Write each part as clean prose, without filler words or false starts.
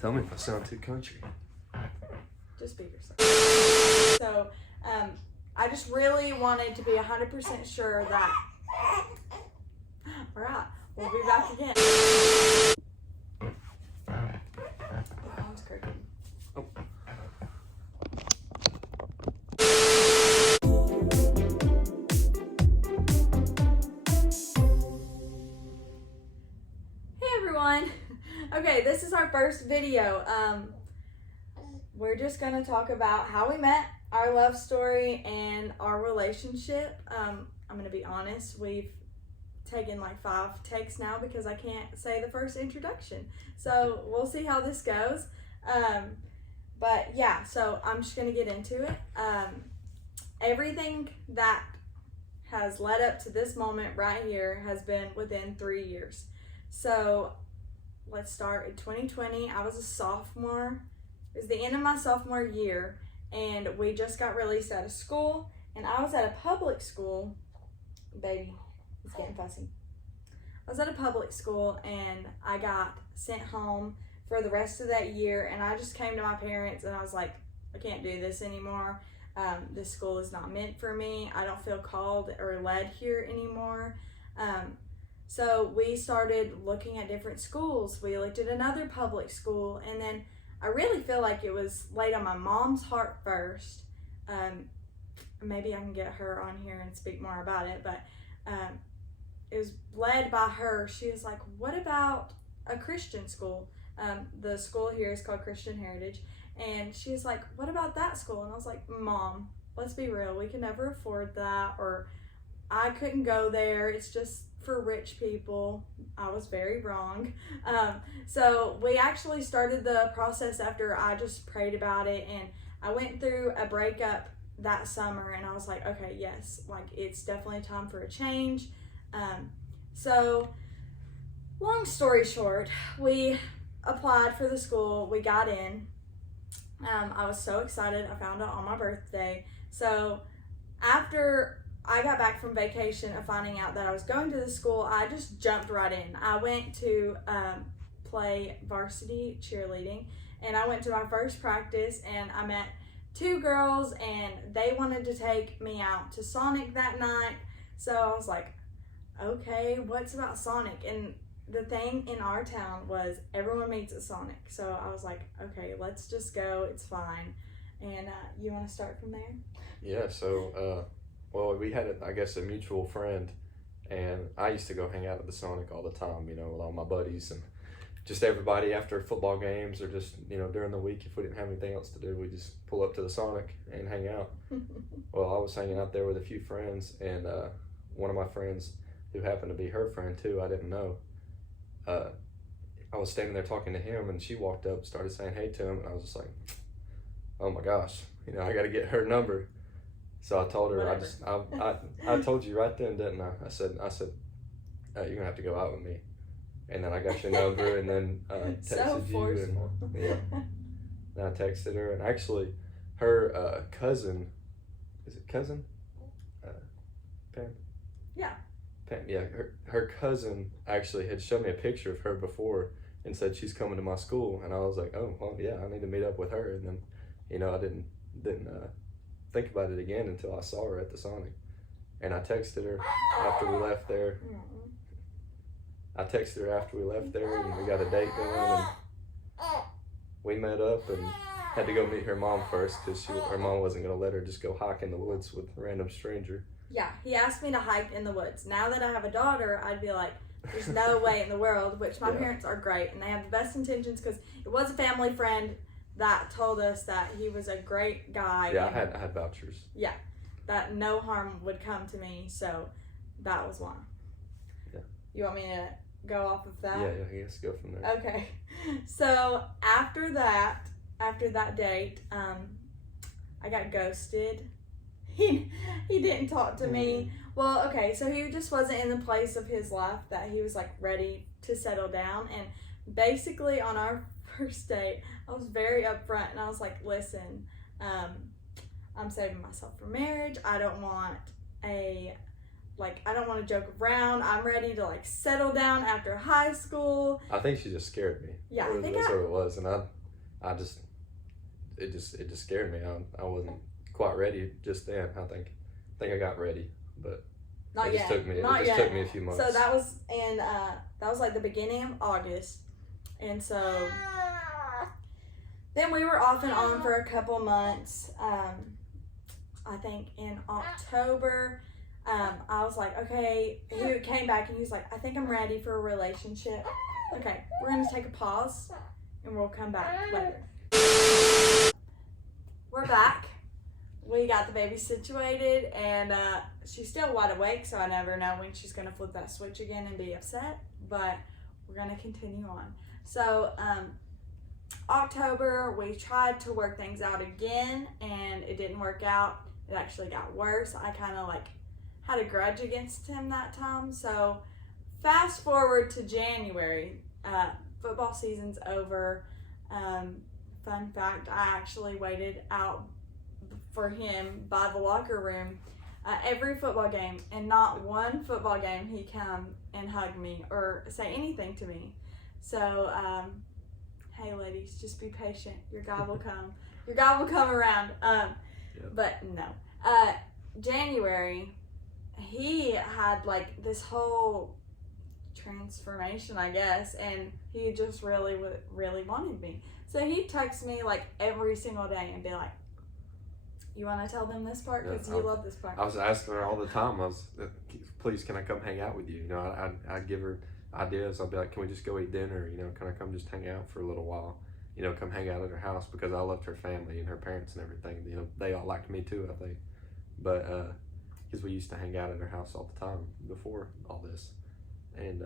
Tell me if I sound too country. Just be yourself. So, I just really wanted to be 100% sure that. All right, we'll be back again. The phone's crooked. Hey everyone. Okay, this is our first video. We're just gonna talk about how we met, our love story, and our relationship. I'm gonna be honest, we've taken like 5 takes now because I can't say the first introduction. So we'll see how this goes. But yeah, so I'm just gonna get into it. Everything that has led up to this moment right here has been within 3 years. So let's start in 2020. I was a sophomore. It was the end of my sophomore year, and we just got released out of school, and I was at a public school. Baby, it's getting fussy. I was at a public school, and I got sent home for the rest of that year, and I just came to my parents, and I was like, I can't do this anymore. This school is not meant for me. I don't feel called or led here anymore. So we started looking at different schools. We looked at another public school, and then I really feel like it was laid on my mom's heart first. Maybe I can get her on here and speak more about it, but it was led by her. She was like, what about a Christian school? The school here is called Christian Heritage, and she was like, what about that school? And I was like, Mom, let's be real, we can never afford that, or I couldn't go there, it's just for rich people. I was very wrong. So we actually started the process after I just prayed about it, and I went through a breakup that summer, and I was like, okay, yes, like it's definitely time for a change. So long story short, we applied for the school, we got in. I was so excited. I found out on my birthday. So after I got back from vacation of finding out that I was going to the school, I just jumped right in. I went to play varsity cheerleading, and I went to my first practice, and I met 2 girls, and they wanted to take me out to Sonic that night. So I was like, okay, what's about Sonic? And the thing in our town was everyone meets at Sonic. So I was like, okay, let's just go. It's fine. And you want to start from there? Yeah, so, well, we had, a mutual friend, and I used to go hang out at the Sonic all the time, with all my buddies and just everybody after football games, or just, during the week, if we didn't have anything else to do, we just pull up to the Sonic and hang out. Well, I was hanging out there with a few friends, and one of my friends, who happened to be her friend too, I didn't know, I was standing there talking to him, and she walked up, started saying hey to him, and I was just like, oh my gosh, I got to get her number. So I told her, Whatever. I told you right then, didn't I? I said, you're gonna have to go out with me. And then I got your number, and then texted So forceful. you, and yeah, then I texted her, and actually, her cousin, is it cousin? Pam? Yeah. Pam, yeah, her cousin actually had shown me a picture of her before and said she's coming to my school, and I was like, oh, well, yeah, I need to meet up with her. And then, I didn't think about it again until I saw her at the Sonic, and I texted her after we left there. And we got a date going, and we met up and had to go meet her mom first because her mom wasn't going to let her just go hike in the woods with a random stranger. Yeah, he asked me to hike in the woods. Now that I have a daughter, I'd be like, there's no way in the world, which my parents are great, and they have the best intentions, because it was a family friend that told us that he was a great guy. Yeah, I had vouchers. Yeah, that no harm would come to me, so that was one. Yeah. You want me to go off of that? Yeah, I guess go from there. Okay, so after that date, I got ghosted. He didn't talk to me. Well, okay, so he just wasn't in the place of his life that he was like ready to settle down. And basically on our first date, I was very upfront, and I was like, listen, I'm saving myself for marriage. I don't want a like, I don't want to joke around. I'm ready to like settle down after high school. I think she just scared me. Yeah, I think that's what it was, and it just scared me. I wasn't quite ready just then. I think I got ready, but not it yet. just took me. Not it just yet. took me a few months. So that was like the beginning of August, and so then we were off and on for a couple months. I think in October, I was like, okay. He came back and he was like, I think I'm ready for a relationship. Okay, we're gonna take a pause, and we'll come back later. We're back. We got the baby situated, and she's still wide awake, so I never know when she's gonna flip that switch again and be upset, but we're gonna continue on. So October, we tried to work things out again, and it didn't work out. It actually got worse. I kind of like had a grudge against him that time. So fast forward to January, football season's over. Fun fact, I actually waited out for him by the locker room every football game, and not one football game he come and hug me or say anything to me. So hey ladies, just be patient. Your guy will come. Your guy will come around. But no. January, he had like this whole transformation, I guess, and he just really wanted me. So he'd text me like every single day and be like, you want to tell them this part? Because you love this part. I was asking her all the time. Please, can I come hang out with you? You know, I'd give her ideas. I'd be like, can we just go eat dinner? You know, can I come just hang out for a little while? You know, come hang out at her house, because I loved her family and her parents and everything. You know, they all liked me too, I think. But because we used to hang out at her house all the time before all this, and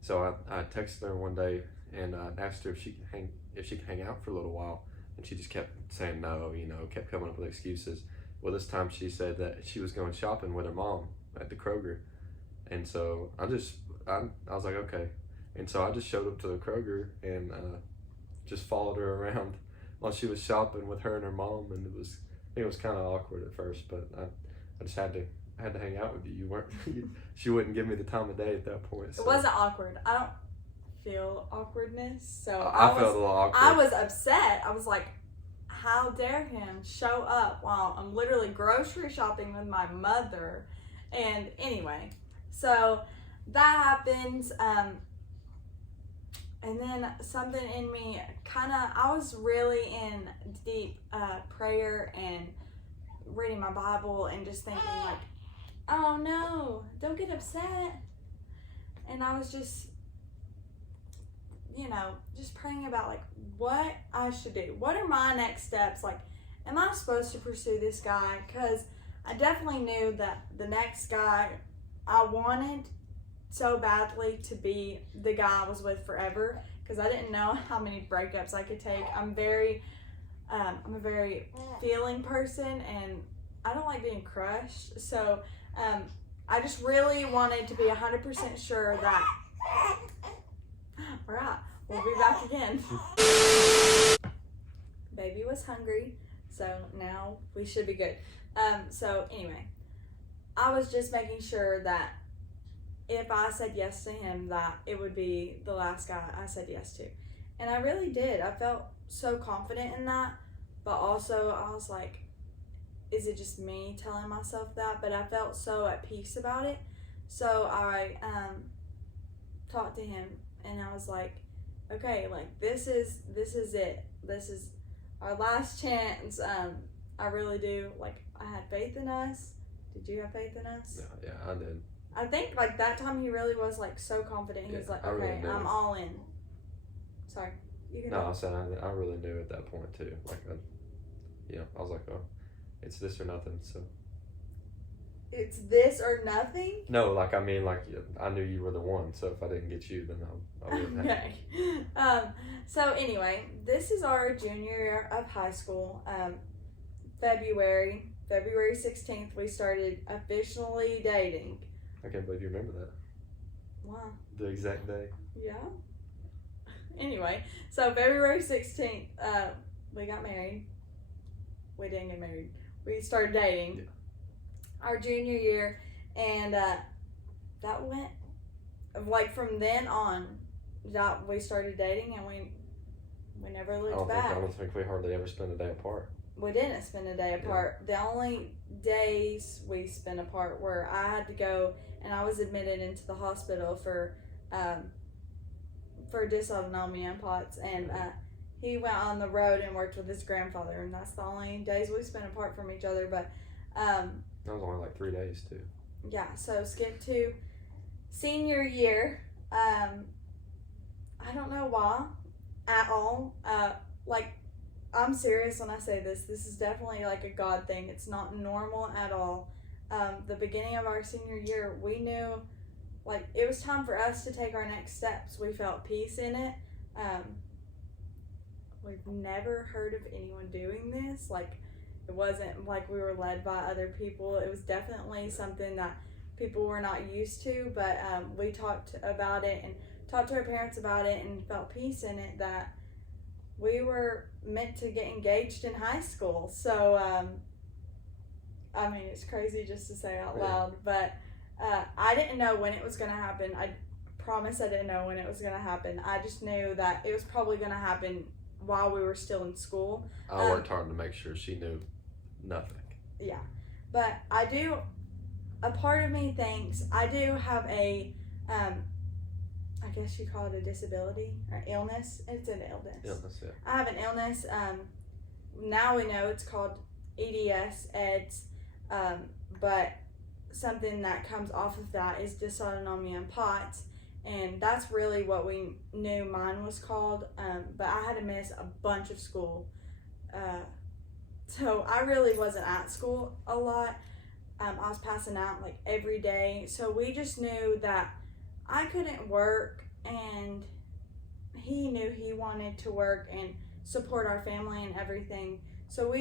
so I texted her one day and asked her if she could hang out for a little while, and she just kept saying no. You know, kept coming up with excuses. Well, this time she said that she was going shopping with her mom at the Kroger, and so I was like, okay, and so I just showed up to the Kroger and just followed her around while she was shopping with her and her mom, and it was kind of awkward at first, but I just had to hang out with you. You weren't she wouldn't give me the time of day at that point. So. It wasn't awkward. I don't feel awkwardness, so I felt a little awkward. I was upset. I was like, how dare him show up while I'm literally grocery shopping with my mother. And anyway, so that happens, and then something in me I was really in deep prayer and reading my Bible and just thinking like, oh no, don't get upset. And I was just, just praying about like what I should do. What are my next steps? Like, am I supposed to pursue this guy? Because I definitely knew that the next guy I wanted so badly to be the guy I was with forever, because I didn't know how many breakups I could take. I'm a very feeling person, and I don't like being crushed. So I just really wanted to be 100% sure that, all right, we'll be back again. Baby was hungry, so now we should be good. So anyway, I was just making sure that if I said yes to him, that it would be the last guy I said yes to. And I really did. I felt so confident in that, but also I was like, is it just me telling myself that? But I felt so at peace about it. So I talked to him, and I was like, okay, like this is it. This is our last chance. I really do. Like, I had faith in us. Did you have faith in us? Yeah, I did. I think like that time he really was like so confident. He was like, okay, I'm all in. Sorry. You can I said I really knew at that point too. Like, I was like, oh, it's this or nothing. So. It's this or nothing? No, like, I mean, like, I knew you were the one, so if I didn't get you, then I wouldn't have. Okay. So anyway, this is our junior year of high school. February 16th, we started officially dating. I can't believe you remember that. Wow. The exact day. Yeah. Anyway, so February 16th, we got married. We didn't get married. We started dating. Yeah. Our junior year, And that went, like, from then on, that we started dating, and we never looked back. I don't think we hardly ever spent a day apart. We didn't spend a day apart. The only days we spent apart were I had to go, and I was admitted into the hospital for dysautonomia and POTS, and he went on the road and worked with his grandfather, and that's the only days we spent apart from each other. But that was only like 3 days too. Yeah, so skip to senior year. I don't know why at all. Like, I'm serious when I say this. This is definitely like a God thing. It's not normal at all. The beginning of our senior year, we knew, like, it was time for us to take our next steps. We felt peace in it. We've never heard of anyone doing this. Like, it wasn't like we were led by other people. It was definitely something that people were not used to, but we talked about it and talked to our parents about it and felt peace in it that we were meant to get engaged in high school. So, I mean, it's crazy just to say out loud, but I didn't know when it was going to happen. I promise I didn't know when it was going to happen. I just knew that it was probably going to happen while we were still in school. I worked hard to make sure she knew nothing. Yeah, but a part of me thinks I do have a, I guess you call it a disability or illness. It's an illness. Illness, yeah. I have an illness. Now we know it's called EDS, but something that comes off of that is dysautonomia and POTS, and that's really what we knew mine was called. But I had to miss a bunch of school, so I really wasn't at school a lot. I was passing out like every day, so we just knew that I couldn't work, and he knew he wanted to work and support our family and everything. So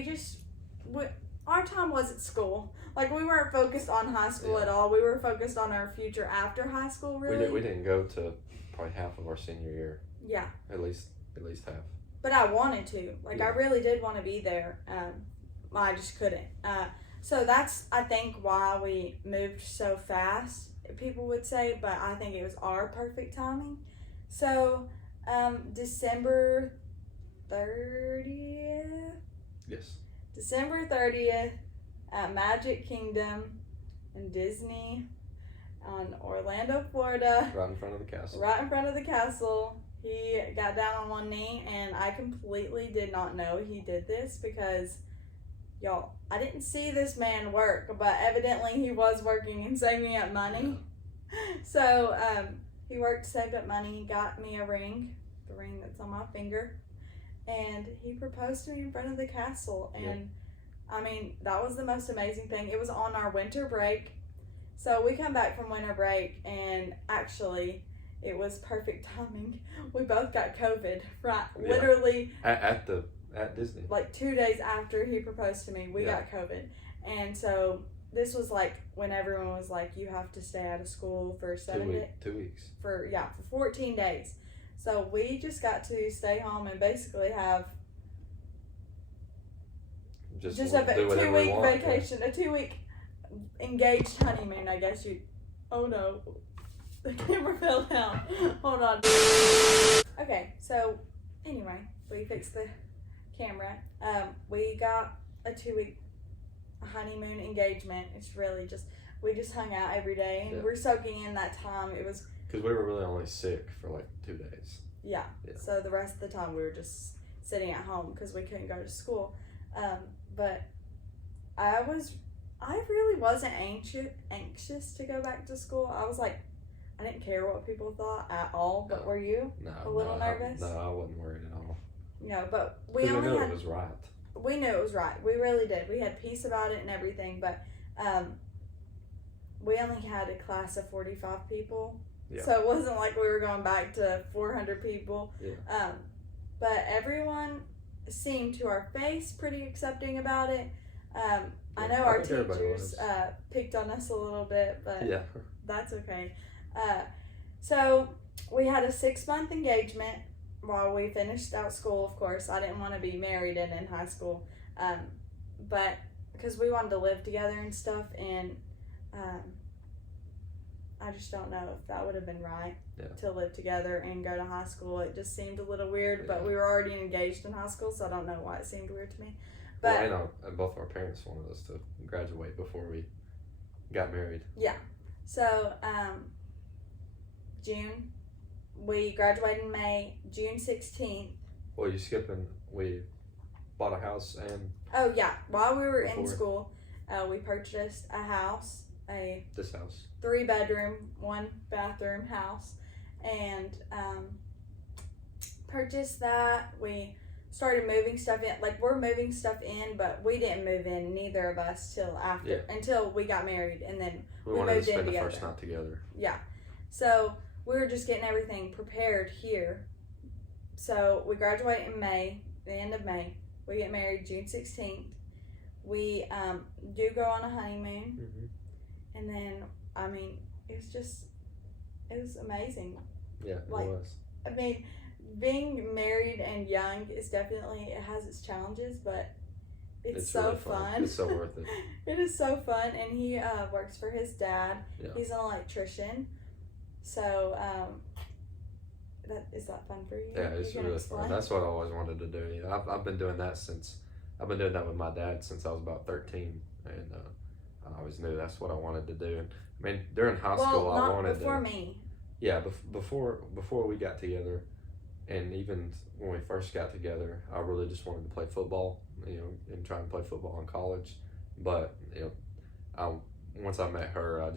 our time was at school. Like, we weren't focused on high school at all. We were focused on our future after high school, really. We didn't go to probably half of our senior year. Yeah. At least half. But I wanted to. Like, I really did want to be there. I just couldn't. So that's, I think, why we moved so fast, people would say, but I think it was our perfect timing. So, December 30th? Yes. December 30th at Magic Kingdom in Disney on Orlando, Florida. Right in front of the castle. Right in front of the castle. He got down on one knee, and I completely did not know he did this because, y'all, I didn't see this man work, but evidently he was working and saving up money. So he worked, saved up money, got me a ring, the ring that's on my finger, and he proposed to me in front of the castle. And I mean, that was the most amazing thing. It was on our winter break. So we come back from winter break, and actually it was perfect timing. We both got COVID, right? Yeah. Literally at Disney. Like 2 days after he proposed to me, we got COVID. And so this was like when everyone was like, you have to stay out of school for 2 weeks. For 14 days. So we just got to stay home and basically have just a 2 week vacation, a 2 week engaged honeymoon, I guess you. Oh no, the camera fell down. Hold on. Okay, so anyway, we fixed the camera. We got a 2 week honeymoon engagement. It's really just, we just hung out every day, and we're soaking in that time. It was because we were really only sick for like 2 days. Yeah. So the rest of the time we were just sitting at home because we couldn't go to school. But I really wasn't anxious to go back to school. I was like, I didn't care what people thought at all. But were you a little nervous? No, I wasn't worried at all. No, but we knew it was right. We knew it was right. We really did. We had peace about it and everything. But we only had a class of 45 people. Yeah. So it wasn't like we were going back to 400 people. Yeah. But everyone seemed to our face pretty accepting about it. I know our teachers picked on us a little bit, but that's okay. So we had a 6-month engagement while we finished out school, of course. I didn't want to be married and in high school, but because we wanted to live together and stuff, and I just don't know if that would have been right Yeah. to live together and go to high school. It just seemed a little weird, but Yeah. we were already engaged in high school, so I don't know why it seemed weird to me. Well, But I know both of our parents wanted us to graduate before we got married. so June, we graduated in May. June 16th. Well, you skipping? We bought a house and Oh yeah, while we were in Before. school, we purchased a house, a this house. 3-bedroom, 1-bathroom house, and purchased that. We started moving stuff in. Like, we're moving stuff in, but we didn't move in, neither of us, till after until we got married, and then We We wanted to moved in spend the together. first night together. so we were just getting everything prepared here. So we graduate in May, the end of May. We get married June 16th. We do go on a honeymoon, Mm-hmm. and then I mean it was amazing. Yeah, Like, it was. I mean, being married and young is definitely, it has its challenges, but it's so really fun. It's so worth it. It is so fun, and he works for his dad. Yeah. He's an electrician. So, is that fun for you? Yeah, it's You can really explain? fun. That's what I always wanted to do. Yeah, I've been doing that I've been doing that with my dad since I was about 13, and I always knew that's what I wanted to do. And I mean, during high school, I not wanted before to. me. Yeah, before we got together, and even when we first got together, I really just wanted to play football, and try and play football in college. But once I met her,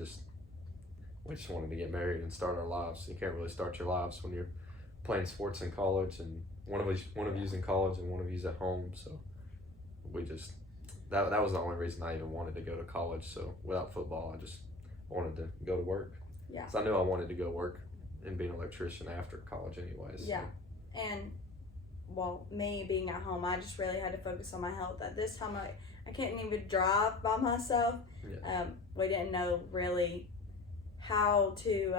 we just wanted to get married and start our lives. You can't really start your lives when you're playing sports in college, and one of you's in college and one of you's at home. So we just that was the only reason I even wanted to go to college. So without football, I just wanted to go to work. Yeah. So I knew I wanted to go work and be an electrician after college anyways. Yeah. And, well, me being at home, I just really had to focus on my health. At this time, I couldn't even drive by myself. Yeah. We didn't know really how to,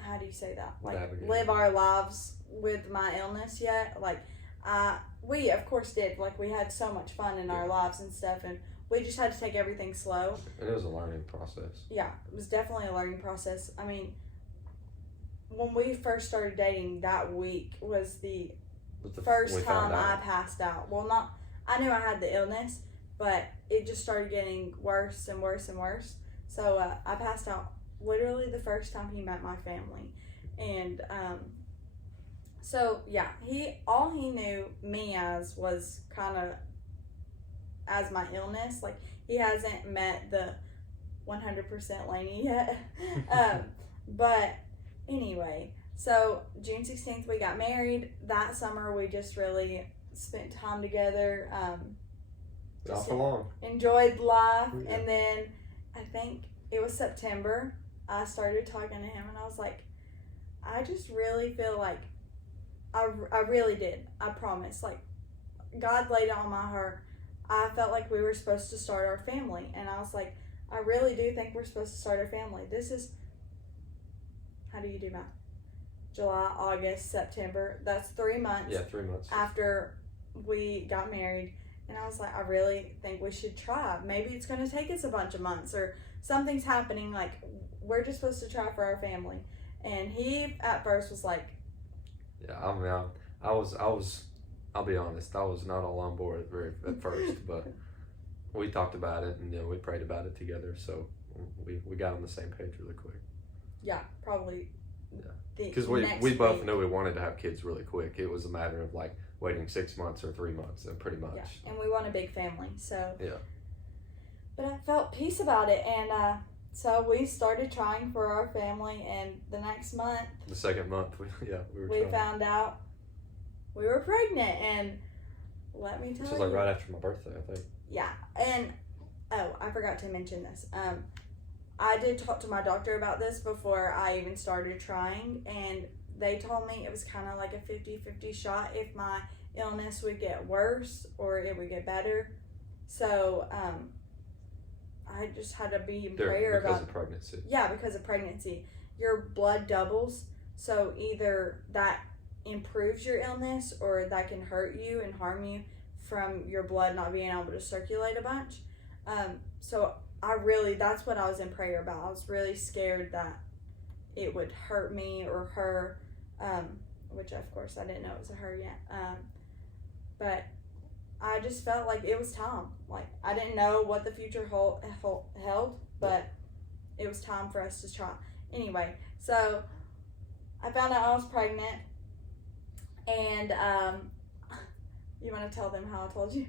how do you say that? Like, Navigate. live our lives with my illness yet. Like, we, of course, did. Like, we had so much fun in our lives and stuff, and we just had to take everything slow. And it was a learning process. Yeah, it was definitely a learning process. I mean, when we first started dating, that week was the But first we time found I out. passed out. Well, I knew I had the illness, but it just started getting worse and worse and worse. So I passed out literally the first time he met my family. And so yeah, all he knew me as was kind of as my illness. Like, he hasn't met the 100% Lainey yet. But anyway, so June 16th we got married. That summer we just really spent time together. Not Just for long. enjoyed life. Yeah. And then I think it was September, I started talking to him, and I was like, I just really feel like I really did. I promise. Like, God laid it on my heart. I felt like we were supposed to start our family, and I was like, I really do think we're supposed to start our family. This is, how do you do math? July, August, September. That's 3 months Yeah, 3 months. after we got married. And I was like, I really think we should try. Maybe it's going to take us a bunch of months, or something's happening. Like, we're just supposed to try for our family. And he at first was like, Yeah, I mean, I'll be honest, I was not all on board at first, but we talked about it, and we prayed about it together, so we got on the same page really quick. yeah, probably. Yeah. the Because we next both week. knew we wanted to have kids really quick. It was a matter of like waiting 6 months or 3 months, and pretty much. Yeah, and we want a big family, so. Yeah. But I felt peace about it, and so we started trying for our family, and the next month The second month, we were we trying. found out we were pregnant, and let me tell Which you. was like right after my birthday, I think. Yeah, and oh, I forgot to mention this. I did talk to my doctor about this before I even started trying, and they told me it was kind of like a 50-50 shot if my illness would get worse or it would get better. So I just had to be in prayer because about of pregnancy. Yeah, because of pregnancy. Your blood doubles, so either that improves your illness or that can hurt you and harm you from your blood not being able to circulate a bunch. So that's what I was in prayer about. I was really scared that it would hurt me or her, which of course I didn't know it was a her yet. But I just felt like it was time. Like, I didn't know what the future held, but it was time for us to try. Anyway, so I found out I was pregnant, and you want to tell them how I told you?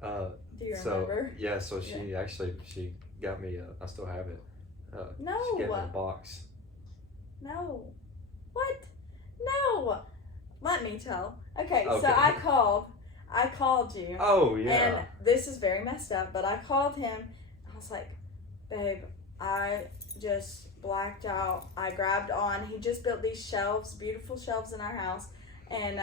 Do you remember? So she got me. I still have it. No. She gave me a box. No. What? No. Let me tell. Okay, Okay. so I called you. Oh yeah. And this is very messed up, but I called him. I was like, babe, I just blacked out. I grabbed on. He just built these shelves, beautiful shelves in our house, and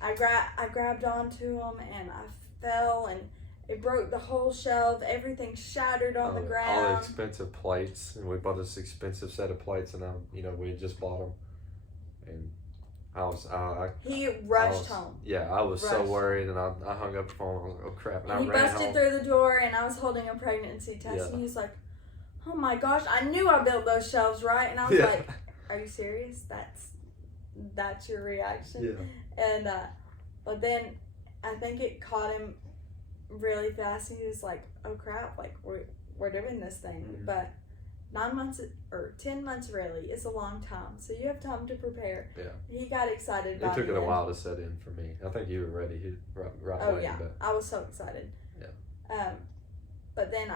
I grabbed onto them, and I fell, and it broke the whole shelf. Everything shattered on the ground. All the expensive plates, and we bought this expensive set of plates, and we had just bought them, and he rushed home. Yeah, I was so worried, and I hung up the phone. I was like, oh crap! And he busted through the door, and I was holding a pregnancy test, and he's like, "Oh my gosh, I knew I built those shelves right." And I was like, "Are you serious? That's your reaction?" Yeah. And but then I think it caught him really fast, and he was like, "Oh crap! Like we're doing this thing." Mm-hmm. But 9 months or 10 months really is a long time, so you have time to prepare. Yeah. He got excited. It took it a while to set in for me. I think you were ready right away. Oh yeah, but I was so excited. Yeah. But then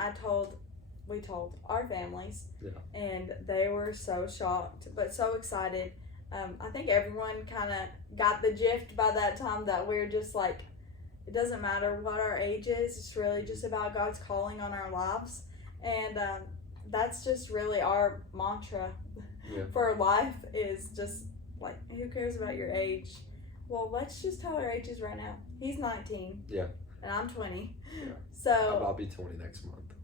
we told our families. Yeah. And they were so shocked, but so excited. I think everyone kind of got the gist by that time that we're just like, it doesn't matter what our age is. It's really just about God's calling on our lives, and that's just really our mantra for life, is just like, who cares about your age? Well, let's just tell our ages right now. He's 19. Yeah. And I'm 20. Yeah. So I'll be 20 next month.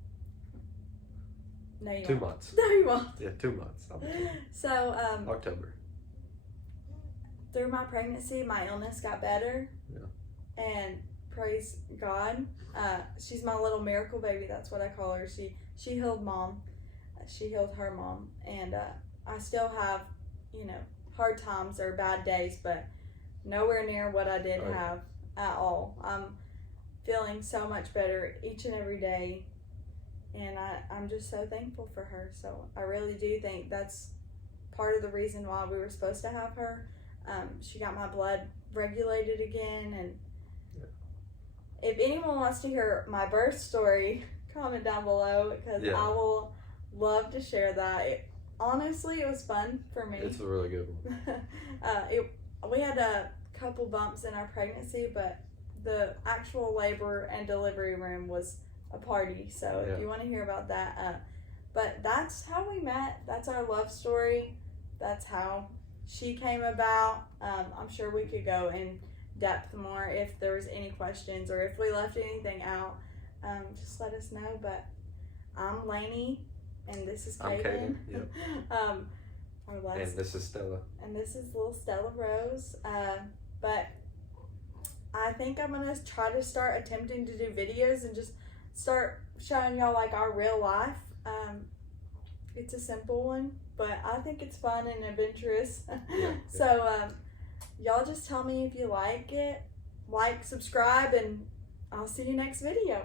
No, you 2 won't. months. No, you won't. Yeah, 2 months. I'll be 20. So October. through my pregnancy, my illness got better. Yeah. And praise God. She's my little miracle baby. That's what I call her. She healed mom. She healed her mom. And I still have, hard times or bad days, but nowhere near what I did have at all. I'm feeling so much better each and every day. And I'm just so thankful for her. So I really do think that's part of the reason why we were supposed to have her. She got my blood regulated again, and if anyone wants to hear my birth story, comment down below, because I will love to share that. Honestly, it was fun for me. It's a really good one. We had a couple bumps in our pregnancy, but the actual labor and delivery room was a party. So if you want to hear about that, but that's how we met. That's our love story. That's how she came about. I'm sure we could go in depth more if there was any questions, or if we left anything out. Just let us know. But I'm Lainey, and this is Kaden. I'm Kaden. Yep. And this is Stella. And this is little Stella Rose. But I think I'm gonna try to start attempting to do videos and just start showing y'all like our real life. It's a simple one, but I think it's fun and adventurous. So y'all just tell me if you like it, subscribe, and I'll see you next video.